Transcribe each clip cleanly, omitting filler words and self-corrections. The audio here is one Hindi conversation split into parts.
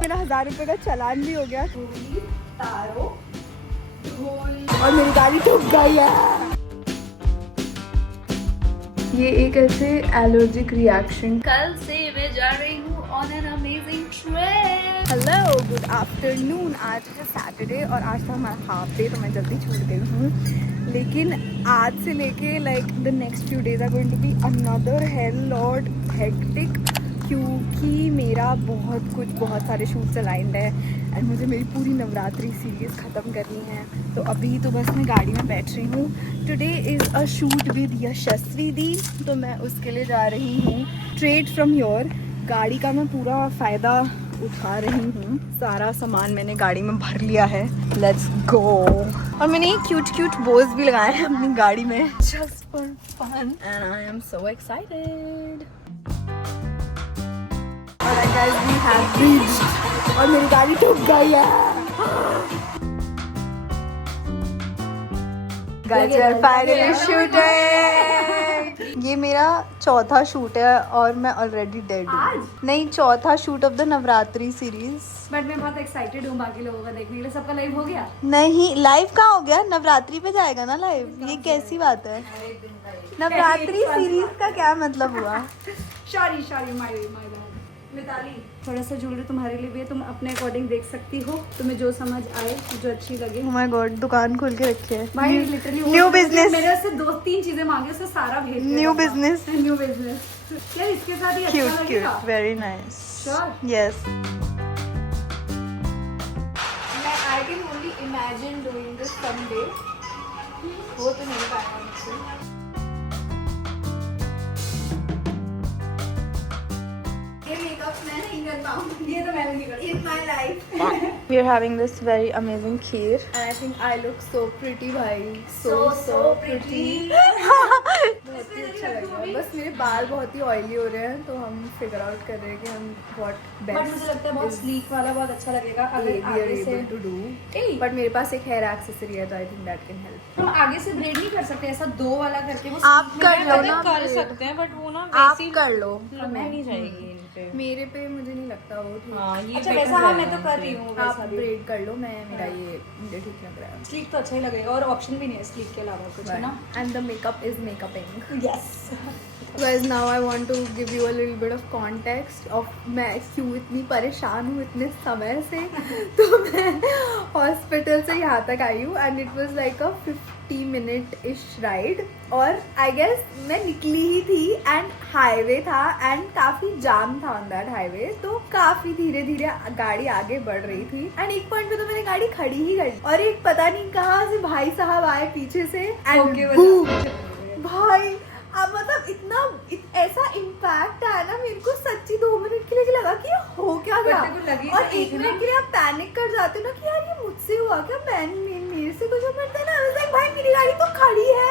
मेरा 1000 रुपए का चालान भी हो गया। तारो और मेरी गाड़ी ठुक गई है। ये एक ऐसे एलर्जिक रिएक्शन। कल से मैं जा रही हूँ on an amazing trip. Hello, good afternoon. आज है सैटरडे और आज था हमारा हाफ डे, तो मैं जल्दी छूट गई हूँ। लेकिन आज से लेके like the next few days are going to be another hell lot hectic, क्योंकि मेरा बहुत सारे शूट्स अलाइंड है एंड मुझे मेरी पूरी नवरात्रि सीरीज़ ख़त्म करनी है। तो अभी तो बस मैं गाड़ी में बैठ रही हूँ। Today is a shoot with Yashasvi दी, तो मैं उसके लिए जा रही हूँ स्ट्रेट फ्रॉम योर। गाड़ी का मैं पूरा फ़ायदा उठा रही हूँ। सारा सामान मैंने गाड़ी में भर लिया है। Let's go. और मैंने ये क्यूट बोज भी लगाए हैं अपनी गाड़ी में, just for fun, and I am so excited. Alright guys, we have reached और मेरी गाड़ी ठुक गई है। Guys, we are finally shooting। ये मेरा चौथा शूट है और मैं ऑलरेडी डेड हूँ। नहीं, चौथा shoot of the Navratri series. But मैं बहुत एक्साइटेड हूँ बाकी लोगों का देखने के लिए। सबका लाइव हो गया? नहीं, लाइव कहाँ हो गया? नवरात्रि पे जाएगा ना लाइव। ये कैसी बात है? नवरात्रि सीरीज का क्या मतलब हुआ? Sorry my bad. मिताली, थोड़ा सा ज्वेलरी तुम्हारे लिए भी है, तुम अपने अकॉर्डिंग देख सकती हो, तुम्हें जो समझ आए, जो अच्छी लगे। Oh my God, दुकान खोल के रखी है। भाई लिटरली न्यू बिजनेस। मेरे से 2-3 चीजें मांगे, उससे सारा भेज दिया। न्यू बिजनेस यार इसके साथ ही अच्छा लगेगा। Cute, very nice. Sure? Yes. I can only imagine doing this someday। वो तो नहीं पाएगा मुझसे। ये तो मैं भी नहीं करती। In my life। We are having this very amazing kheer. And I think I look so pretty भाई। So pretty। बहुत ही अच्छा लग रहा है। बस मेरे बाल बहुत ही ऑयली हो रहे हैं, तो हम फिगर आउट कर रहे हैं कि हम what best। बट मुझे लगता है बहुत स्लीक वाला बहुत अच्छा लगेगा अगर आगे से to do। बट मेरे पास एक हेयर एक्सेसरी है, तो I think that can help। हम आगे से ब्रेड नहीं कर सकते, ऐसा 2 वाला करके वो आप कर लो ना, कर सकते हैं, बट वो ना आप वैसी कर लो। मैं नहीं जाएगी इन पे। मेरे पे मुझे नहीं लगता वो ठीक। हाँ, ये अच्छा better वैसा हाँ मैं रहेगा तो कर रही इनसे। हूँ। आप ब्रेड कर लो, मैं मेरा ये मुझे ठीक लग रहा है। स्लीक तो अच्छा ही लगेगा और ऑप्शन भी नहीं है स्लीक के अलावा कुछ, है ना। And the makeup is makeuping। Yes. Guys, now I want to give you a little bit of context of मैं क्यों इतनी परेशान हूँ इतने समय से। तो मैं हॉस्पिटल से यहाँ तक आई हूँ and it was like a 50-minute-ish ride। और I guess मैं निकली ही थी and हाईवे था and काफ़ी जाम था on that highway, तो काफ़ी धीरे धीरे गाड़ी आगे बढ़ रही थी and एक पॉइंट पे तो मेरी गाड़ी खड़ी ही गई और एक पता नहीं कहाँ से भाई साहब आए पीछे से and boom! भाई अब मतलब इतना ऐसा इम्पैक्ट आया ना मेरे को, सच्ची 2 मिनट के लिए लगा कि ये हो क्या गया। और 1 मिनट के लिए आप पैनिक कर जाते हो ना कि यार ये मुझसे हुआ क्या, मेरे से कुछ होता है ना। भाई मेरी गाड़ी तो खड़ी है।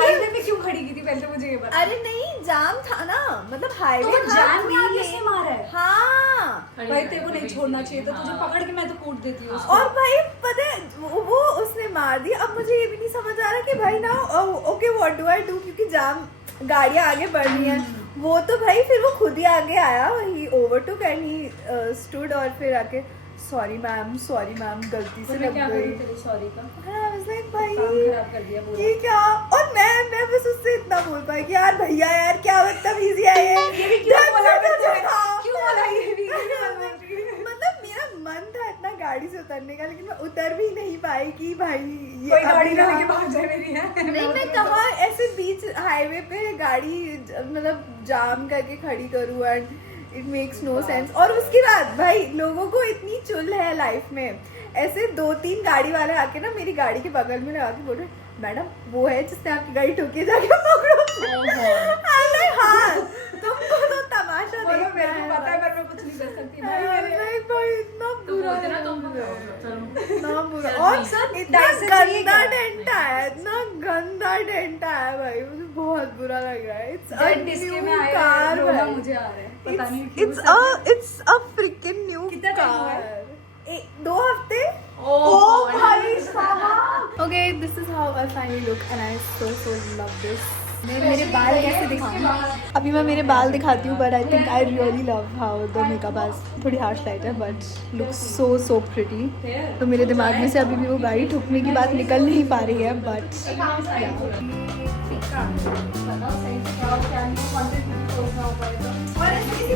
हाईवे पे क्यों खड़ी की थी पहले तो मुझे ये बता। अरे नहीं, जाम था ना, मतलब हाईवे तो जाम में आगे से मारा है। हाँ भाई तेरे को नहीं छोड़ना चाहिए था, तुझे पकड़ के मैं तो कूट देती हूँ। और भाई पता है वो उसने मार दिया। अब मुझे ये भी नहीं समझ आ रहा कि भाई ना okay what do I do, क्योंकि जाम गाड़ियाँ आगे बढ़ रही हैं। वो तो भाई फिर वो खुद ही आगे आया, ही ओवरटूक एंड ही स्टूड और फिर आके सॉरी मैम गलती से लग गई। सॉरी का भाई काम खराब कर दिया पूरा। ये क्या। और मैं बस उससे इतना बोल पाई कि यार भैया यार क्या बदतमीजी है ये। क्यों बोला ये भी? मतलब मेरा मन था इतना गाड़ी से उतरने का, लेकिन मैं उतर भी नहीं पाई कि भाई ये कोई गाड़ी ना लेके भाग जाए मेरी है। नहीं, मैं कहाँ ऐसे बीच हाईवे पे गाड़ी मतलब जाम करके खड़ी करूँ and it makes no sense. और उसके बाद भाई लोगों को इतनी चुल है लाइफ में, ऐसे 2-3 गाड़ी वाले आके ना मेरी गाड़ी के बगल में लगा के बोल रहे मैडम वो है जिसने आपकी गाड़ी ठोकी, जाके पकड़ो। हाँ तुमको तो तमाशा देखना है। पता है पर मैं कुछ नहीं कर सकती भाई। भाई इतना बुरा है, इतना बुरा। और इतना गंदा डेंट आया, इतना गंदा डेंट आया भाई, मुझे बहुत बुरा लग रहा है। इट्स अ न्यू कार भाई, मुझे आ रहा है पता नहीं it's a fricking new car. 2 हफ्ते। Oh भाई साहब। Okay, this is how I finally look and I so love this मेरे बाल कैसे दिखाऊं? अभी मैं मेरे बाल दिखाती हूँ, but I think I really love how the makeup आज थोड़ी हार्श लाइट है, बट लुक्स सो प्रिटी। तो मेरे दिमाग में से अभी भी वो गाड़ी ठुकने की बात निकल नहीं पा रही है, बट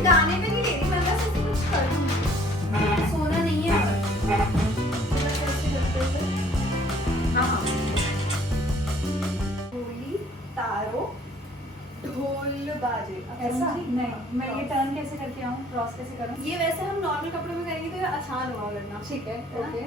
गाने में नहीं ले रही, मैं बस ऐसे कुछ कर दूँ। सोना नहीं है तारो ढोल बाजे ऐसा नहीं, मैं ये टर्न कैसे करके आऊँ, क्रॉस कैसे करूँ? ये वैसे हम नॉर्मल कपड़े में करेंगे तो ये आसान होगा करना। ठीक है, ओके।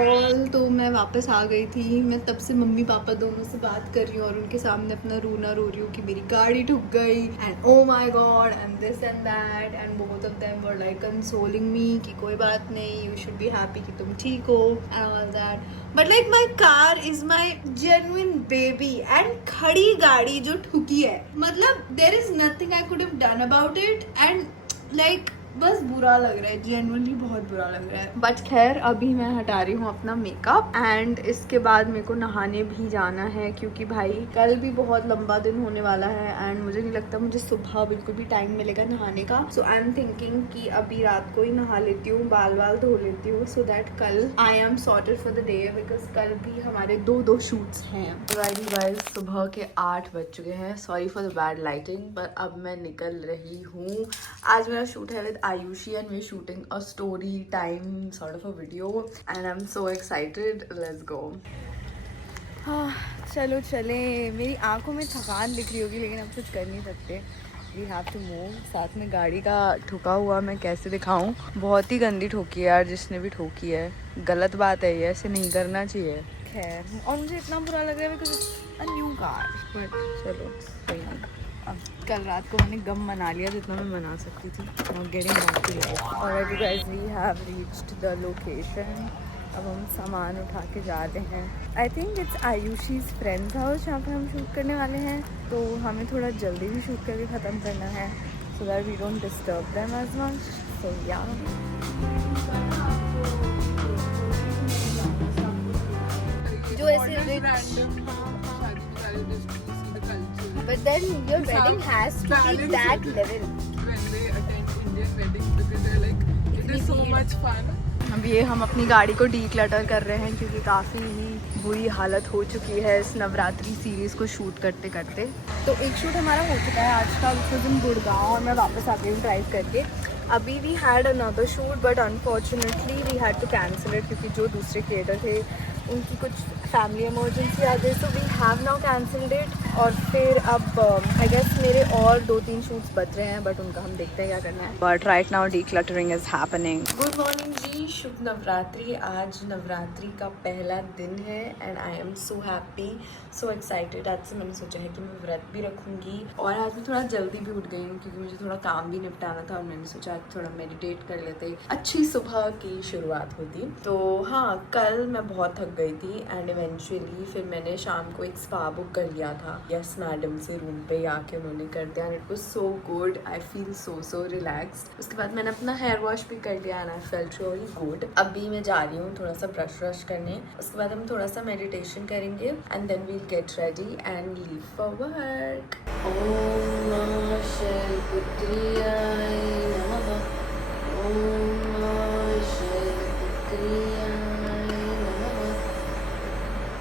ऑल तो मैं वापस आ गई थी। मैं तब से मम्मी पापा दोनों से बात कर रही हूँ और उनके सामने अपना रोना रो रही हूँ कि मेरी गाड़ी ठुक गई and oh my God and this and that, and both of them were like consoling me कि कोई बात नहीं, यू शुड बी हैप्पी कि तुम ठीक हो and all that. But like my car is my genuine baby and खड़ी गाड़ी जो ठुकी है, मतलब there is nothing I could have done about it and like बस बुरा लग रहा है, जेन्युइनली बहुत बुरा लग रहा है। बट खैर अभी मैं हटा रही हूँ अपना मेकअप एंड इसके बाद मेरे को नहाने भी जाना है, क्योंकि भाई कल भी बहुत लंबा दिन होने वाला है एंड मुझे नहीं लगता मुझे सुबह बिल्कुल भी टाइम मिलेगा नहाने का। सो आई एम थिंकिंग कि अभी रात को ही नहा लेती हूँ, बाल धो लेती हूँ, सो दैट कल I am sorted for the day, because कल भी हमारे दो शूट्स हैं। गाइस सुबह के 8 बज चुके हैं, sorry for the bad lighting, पर अब मैं निकल रही हूँ। आज मेरा शूट है with Ayushi and we're shooting a story time sort of a video and I'm so excited. Let's go. चलो चले। मेरी आंखों में थकान दिख रही होगी लेकिन अब कुछ कर नहीं सकते, we have to move। साथ में गाड़ी का ठुका हुआ मैं कैसे दिखाऊं, बहुत ही गंदी ठोकी है यार जिसने भी ठोकी है, गलत बात है ये, ऐसे नहीं करना चाहिए। खैर और मुझे इतना बुरा लग रहा है because it's a new car, but चलो कोई नहीं। अब कल रात को मैंने गम मना लिया जितना मैं मना सकती थी। Now getting back to life. Alright, you guys, we have reached the location. अब हम सामान उठा के जा रहे हैं। I think it's Ayushi's friends house जहाँ पर हम शूट करने वाले हैं, तो हमें थोड़ा जल्दी भी शूट करके ख़त्म करना है so that we don't disturb them as much. So yeah. जो ऐसे but then your wedding has to be that level. When they attend Indian weddings because they're like, it is so much fun. अब ये हम अपनी गाड़ी को डीक्लटर कर रहे हैं क्योंकि काफ़ी ही बुरी हालत हो चुकी है इस नवरात्रि सीरीज़ को शूट करते करते। तो एक शूट हमारा हो चुका है आज का, उस दिन गुड़गांव, और मैं वापस आ गई हूँ ड्राइव करके। अभी we had another shoot but unfortunately we had to cancel it क्योंकि जो दूसरे क्रिएटर थे उनकी कुछ फैमिली इमरजेंसी आ गई, so we have now cancelled it. और फिर अब आई गेस मेरे और 2-3 शूट्स बच रहे हैं बट उनका हम देखते हैं क्या करना है। But right now decluttering is happening. Good morning जी, शुभ नवरात्रि। आज नवरात्रि का पहला दिन है and I am so happy, so excited. आज से मैंने सोचा है कि मैं व्रत भी रखूँगी और आज मैं थोड़ा जल्दी भी उठ गई हूँ क्योंकि मुझे थोड़ा काम भी निपटाना था और मैंने सोचा आज थोड़ा मेडिटेट कर लेते, अच्छी सुबह की शुरुआत होती। तो हाँ, कल मैं बहुत थक गई थी एंड इवेंचुअली फिर मैंने शाम को एक स्पा बुक कर लिया था यस मैडम से, रूम पे आके उन्होंने कर दिया and it was so good, I feel so relaxed. उसके बाद मैंने अपना हेयर वॉश भी कर लिया and I felt really good. अभी मैं जा रही हूँ थोड़ा सा ब्रश व्रश करने, उसके बाद हम थोड़ा सा मेडिटेशन करेंगे and then we'll get ready and leave for work. ओम नमः शैलपुत्र्याय नमः, ओम नमः शैलपुत्र्याय।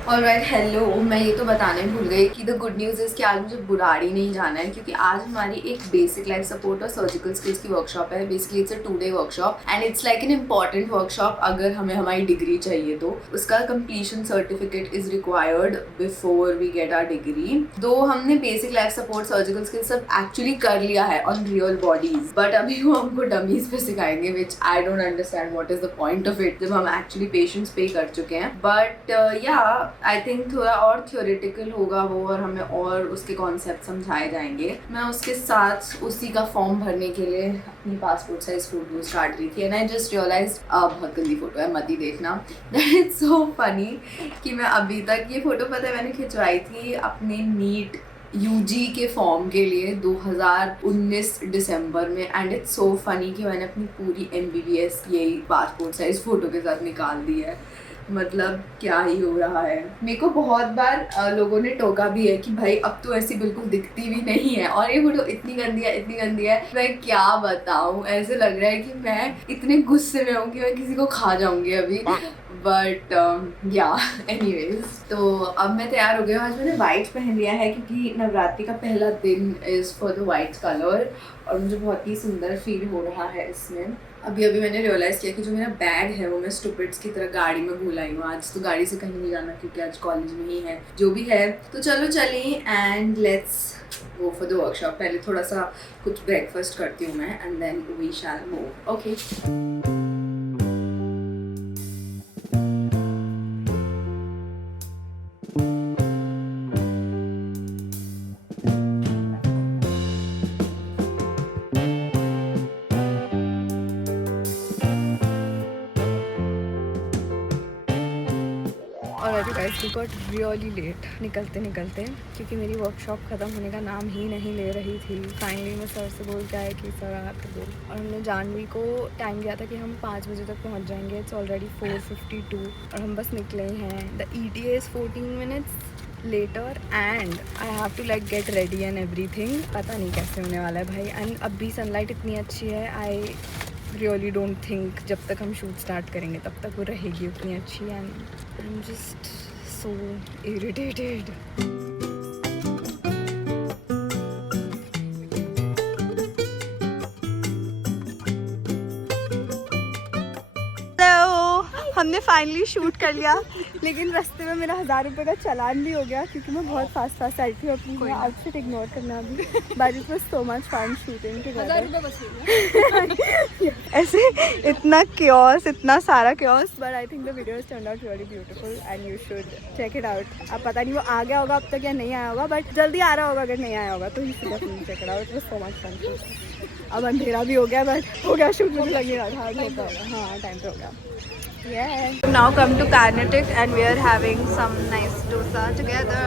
Alright, hello. मैं ये तो बताने भूल गई कि द गुड न्यूज़ इज़ कि आज मुझे बुराड़ी नहीं जाना है क्योंकि आज हमारी एक बेसिक लाइफ सपोर्ट और सर्जिकल स्किल्स की वर्कशॉप है। Basically it's a 2-day workshop and it's like an important workshop. अगर हमें हमारी डिग्री चाहिए तो उसका completion certificate is required before we get our degree. दो हमने basic life support surgical skills सब एक्चुअली कर लिया है ऑन रियल बॉडीज, बट अभी वो हमको डमीज पे सिखाएंगे which I don't understand what is the point of it जब हम एक्चुअली पेशेंट्स पे कर चुके हैं। बट या आई थिंक थोड़ा और थियोरेटिकल होगा वो और हमें और उसके कॉन्सेप्ट समझाए जाएंगे। मैं उसके साथ उसी का फॉर्म भरने के लिए अपनी पासपोर्ट साइज फोटो काट रही थी एंड आई जस्ट रियलाइज्ड, बहुत गंदी फोटो है, मत ही देखना। दैट इज सो फनी कि मैं अभी तक ये फोटो पता है मैंने खिंचवाई थी अपने नीट यूजी के फॉर्म के लिए 2019 दिसंबर में। एंड इट्स सो फनी कि मैंने अपनी पूरी MBBS यही पासपोर्ट साइज फ़ोटो के साथ निकाल दी है। मतलब क्या ही हो रहा है। मेरे को बहुत बार लोगों ने टोका भी है कि भाई अब तो ऐसी बिल्कुल दिखती भी नहीं है और ये फोटो इतनी गंदी है, इतनी गंदी है। मैं क्या बताऊँ, ऐसे लग रहा है कि मैं इतने गुस्से में हूँ कि मैं किसी को खा जाऊंगी अभी। बट या एनीवेज, तो अब मैं तैयार हो गई हूँ। आज मैंने वाइट पहन लिया है क्योंकि नवरात्रि का पहला दिन is for the white colour और मुझे बहुत ही सुंदर फील हो रहा है इसमें। अभी मैंने रियलाइज़ किया कि जो मेरा बैग है वो मैं स्टूपिड्स की तरह गाड़ी में भूल आई हूँ। आज तो गाड़ी से कहीं नहीं जाना क्योंकि आज कॉलेज में ही है। जो भी है तो चलो चलें and let's go for the workshop. पहले थोड़ा सा कुछ ब्रेकफास्ट करती हूँ मैं and then we shall move. Okay. और guys we got really late निकलते क्योंकि मेरी वर्कशॉप ख़त्म होने का नाम ही नहीं ले रही थी। फाइनली मैं सर से बोल के आया कि sir I have to go. और हमने जानवी को टाइम दिया था कि हम 5 बजे तक पहुंच जाएंगे। इट्स ऑलरेडी 4:52 और हम बस निकले ही हैं। The ETA is 14 minutes later and I have to like get ready and everything. पता नहीं कैसे होने वाला है भाई। एंड अब भी सनलाइट इतनी अच्छी है, आई रियली डोंट थिंक जब तक हम शूट स्टार्ट करेंगे तब तक वो रहेगी उतनी अच्छी। And I am just so irritated. हमने फाइनली शूट कर लिया, लेकिन रास्ते में मेरा 1000 रुपये का चालान भी हो गया क्योंकि मैं बहुत फास्ट आई थी। अपनी आउटफिट इग्नोर करना अभी। But it was so much fun shooting together. ऐसे इतना क्योस, इतना सारा chaos, but I think the video has turned out really beautiful and you should check it out. अब पता नहीं वो आ गया होगा अब तक या नहीं आया होगा, बट जल्दी आ रहा होगा। अगर नहीं आया होगा तो ही सीधा check it out. It was so much fun. अब अंधेरा भी हो गया, बट हो गया शूट मुझे लग रहा था। हाँ टाइम पे हो गया। Yeah. Now come to Carnatic and we are having some nice dosa together.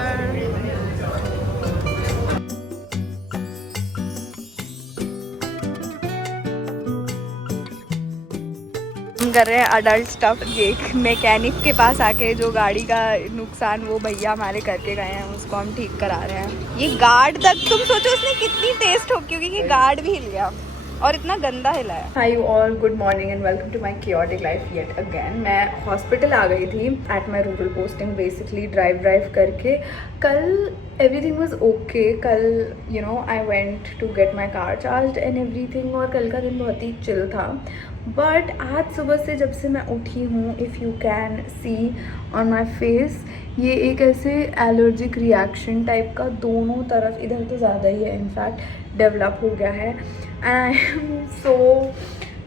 हम कर रहे हैं अडल्ट स्टफ। ये मैकेनिक के पास आके जो गाड़ी का नुकसान वो भैया हमारे करके गए हैं, उसको हम ठीक करा रहे हैं। ये गार्ड तक तुम सोचो उसने कितनी टेस्ट हो, क्योंकि ये गार्ड भी हिल गया और इतना गंदा हिला है। Hi all, good morning and welcome to my chaotic life yet again. मैं हॉस्पिटल आ गई थी at my rural posting, basically drive करके। कल एवरीथिंग वॉज ओके। कल you know I went to get my car charge and everything, और कल का दिन बहुत ही चिल था। बट आज सुबह से जब से मैं उठी हूँ, if you can see on my face, ये एक ऐसे एलर्जिक रिएक्शन टाइप का दोनों तरफ, इधर तो ज़्यादा ही है इनफैक्ट, डेवलप हो गया है। And I am so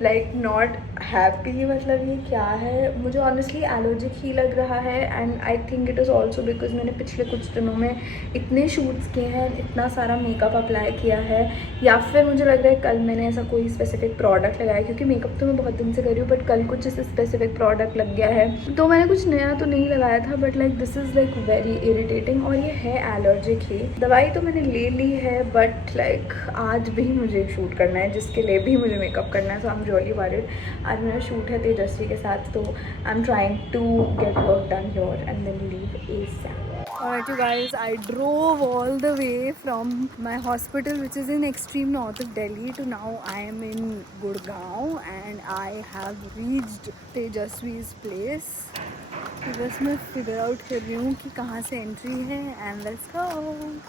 like not happy. मतलब ये क्या है, मुझे ऑनेस्टली एलर्जिक ही लग रहा है। And I think it is also because मैंने पिछले कुछ दिनों में इतने शूट्स किए हैं, इतना सारा मेकअप अप्लाई किया है, या फिर मुझे लग रहा है कल मैंने ऐसा कोई स्पेसिफिक प्रोडक्ट लगाया, क्योंकि मेकअप तो मैं बहुत दिन से कर रही हूँ, बट कल कुछ ऐसे स्पेसिफिक प्रोडक्ट लग गया है। तो मैंने कुछ नया तो नहीं लगाया था, but like this is like very irritating. और ये है एलर्जिक ही। दवाई तो मैंने ले ली है, बट लाइक आज भी मुझे शूट करना है, जिसके लिए भी मुझे मेकअप करना है। So I am really worried. आज मेरा शूट है तेजस्वी के साथ, तो I am trying to get work done here and then leave ASAP. Alright you guys, I drove all the way from my hospital which is in extreme north of Delhi to now I am in Gurgaon and I have reached Tejaswi's place. बस मैं फिगर आउट कर रही हूँ कि कहाँ से एंट्री है and let's go.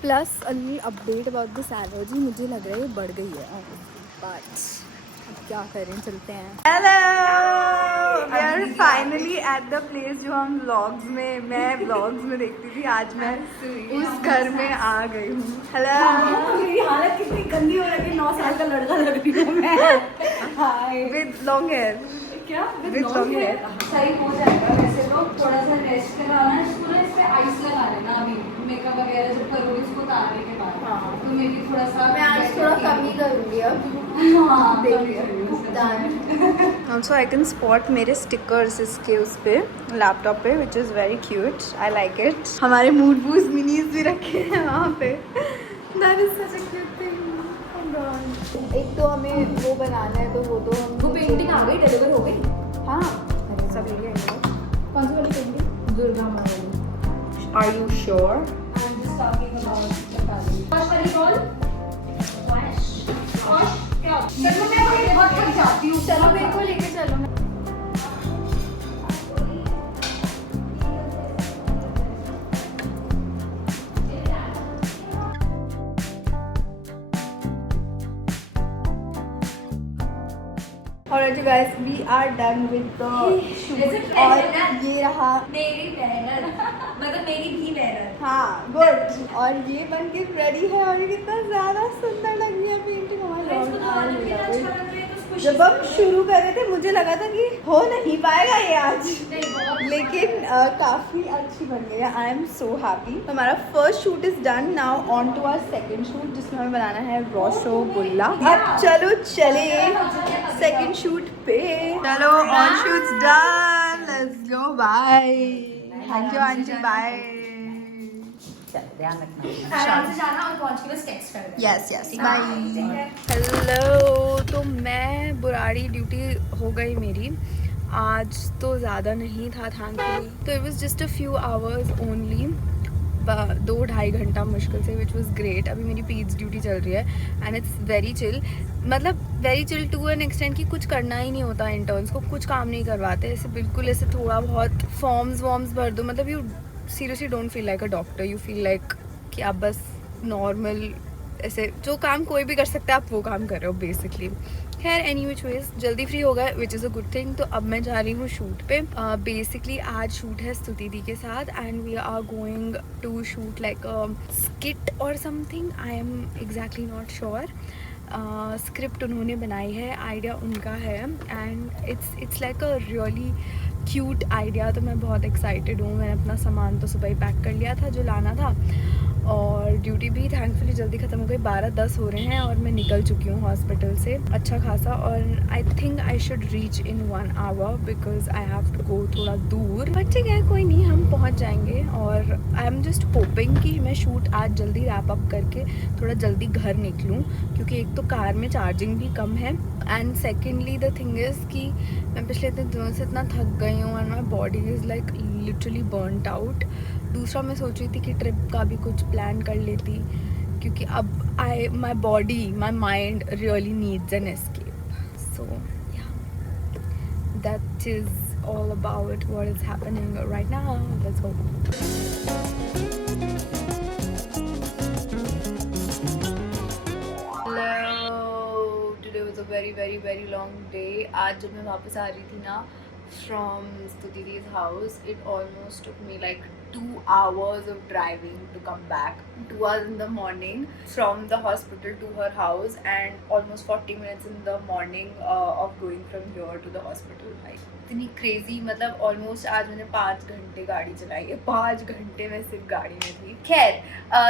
Plus a little update about this allergy, मुझे लग रहा है बढ़ गई है, बट अब क्या करें, चलते हैं। Hello, we are finally at the place जो हम व्लॉग्स में, मैं व्लॉग्स में देखती थी। आज मैं उस घर में आ गई हूँ। हेलो, मेरी हालत कितनी गंदी हो रही है, 9 साल का लड़का लग रही हूँ मैं। हाय, विद लॉन्ग हेयर। क्या विद लॉन्ग हेयर सही हो जाएगा। वैसे तो थोड़ा सा रेस्ट कराना है, पूरा इस पे आइस लगा लेना अभी मेकअप वगैरह जब करोगे उसको उतारने के बाद। हाँ। तो मैं भी थोड़ा सा मैं आज थोड़ा कम ही करूँगी अब। हाँ देख लिया ऑल्सो आई कैन स्पॉट मेरे स्टिकर्स इसके उस पे लैपटॉप पे which is very cute, I like it. हमारे मूड बूस्ट मिनीज भी रखे हैं वहाँ पे। That is such a cute thing. एक तो हमें वो बनाना है तो वो तो हम वो पेंटिंग आ गई, डिलीवर हो गई। हाँ सब ले गए। कौन सी वाली पेंटिंग? दुर्गा माँ वाली। Are you sure? I'm just talking about Chapali. Wash वाली roll? Wash. क्या? चलो मैं बहुत थक जाती हूँ। चलो मेरे को लेके चलो। Alright you guys, we are done with the shoot और ये रहा मेरी मेहनत मतलब मेरी भी मेहनत। हाँ गुड। और ये बन के रेडी है और ये कितना ज़्यादा सुंदर लग रही है पेंटिंग हमारी। जब हम शुरू कर रहे थे मुझे लगा था कि हो नहीं पाएगा ये आज, लेकिन काफ़ी अच्छी बन गई है। I am so happy. हमारा first shoot is done, now on to our second shoot जिसमें हमें बनाना है रसगुल्ला। अब चलो चले सेकेंड शूट पे। चलो on shoot's done, let's go, bye. Thank you aunty, bye. ध्यान रखना। आराम से जाना और पहुंच के बस टेक्स्ट कर देना। Yes yes bye. हेलो, तो मैं बुराड़ी ड्यूटी हो गई मेरी आज, तो ज़्यादा नहीं था थैंकफुली, तो it was just a few hours only, 2-2.5 घंटा मुश्किल से, विच वॉज ग्रेट। अभी मेरी पीड्स ड्यूटी चल रही है एंड इट्स वेरी चिल, मतलब very chill to an extent कि कुछ करना ही नहीं होता, इंटर्न्स को कुछ काम नहीं करवाते, ऐसे बिल्कुल ऐसे थोड़ा बहुत फॉर्म्स वॉर्म्स भर दो, मतलब you seriously don't feel like a doctor, you feel like कि आप बस नॉर्मल ऐसे जो काम कोई भी कर सकता है आप वो काम कर रहे हो बेसिकली। खैर एनी विच वेज जल्दी फ्री हो गए which is a good thing. तो अब मैं जा रही हूँ शूट पे। बेसिकली आज शूट है स्तुति दी के साथ and we are going to shoot like a skit और something, I am exactly not sure. Script उन्होंने बनाई है, आइडिया उनका है and it's like a really cute idea. तो मैं बहुत एक्साइटेड हूँ। मैंने अपना सामान तो सुबह ही पैक कर लिया था जो लाना था और ड्यूटी भी थैंकफुली जल्दी ख़त्म हो गई, 12:10 हो रहे हैं और मैं निकल चुकी हूँ हॉस्पिटल से अच्छा खासा। और I think I should reach in 1 hour because I have to go थोड़ा दूर, बट ठीक है कोई नहीं, हम पहुँच जाएंगे। और आई एम जस्ट होपिंग कि मैं शूट आज जल्दी रैप अप करके थोड़ा जल्दी घर निकलूँ, क्योंकि एक तो कार में चार्जिंग भी कम है and secondly the thing is कि मैं पिछले इतने दिनों से इतना थक गई हूँ and my body is like literally burned out. दूसरा मैं सोच रही थी कि ट्रिप का भी कुछ प्लान कर लेती, क्योंकि अब my body my mind really needs an escape. So yeah that is all about what is happening right now. Let's go. Hello. Today was a very long day. आज जब मैं वापस आ रही थी ना from Stuti's house, it almost took me like 2 hours of driving to come back. 2 hours in the morning from the hospital to her house and almost 40 minutes in the morning of going from here to the hospital. Like इतनी क्रेजी, मतलब ऑलमोस्ट आज मैंने 5 घंटे गाड़ी चलाई है, 5 घंटे मैं सिर्फ गाड़ी में थी। खैर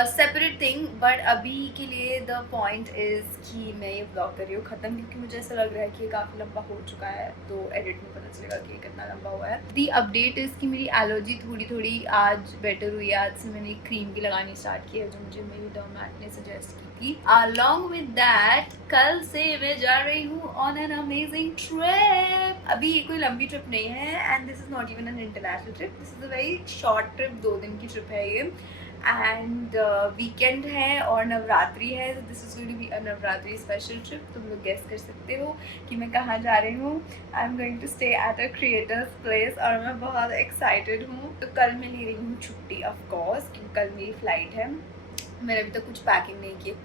सेपरेट थिंग, बट अभी के लिए द पॉइंट इज़ कि मैं ये ब्लॉग कर रही हूँ ख़त्म, क्योंकि मुझे ऐसा लग रहा है कि ये काफ़ी लंबा हो चुका है, तो एडिट में पता चलेगा कि ये कितना लंबा हुआ है। दी अपडेट इज़ कि मेरी एलर्जी थोड़ी आज बेटर हुई है। आज से मैंने एक क्रीम भी लगानी स्टार्ट की है जो मुझे मेरी डर्मेट ने सजेस्ट की थी। अलॉन्ग विद दैट कल से मैं जा रही हूँ ऑन एन अमेजिंग ट्रिप। अभी ये कोई लंबी ट्रिप नहीं है and this is not even an international trip, this is a very short trip, 2 दिन की ट्रिप है ये एंड वीकेंड है और नवरात्रि है, तो this is going to be a Navratri special trip. तुम लोग गेस कर सकते हो कि मैं कहाँ जा रही हूँ। I am going to stay at a creator's place और मैं बहुत एक्साइटेड हूँ। तो कल मैं ले रही हूँ छुट्टी ऑफकोर्स, क्योंकि कल मेरी फ़्लाइट है। मैंने अभी तक कुछ पैकिंग नहीं की है,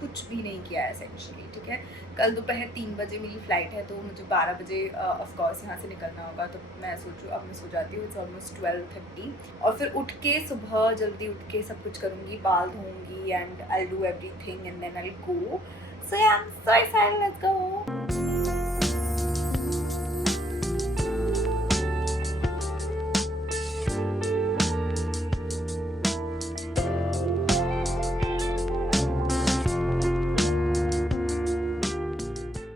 कुछ भी नहीं किया है एसेंशियली, ठीक है। कल दोपहर 3 बजे मेरी फ़्लाइट है, तो मुझे 12 बजे ऑफकोर्स यहाँ से निकलना होगा। तो मैं सोचूँ अब मैं सो जाती हूँ, इट्स ऑलमोस्ट 12:30 और फिर उठ के सुबह जल्दी उठ के सब कुछ करूँगी, बाल धोऊँगी and I will do everything and then I will go. So I am so excited, let's go.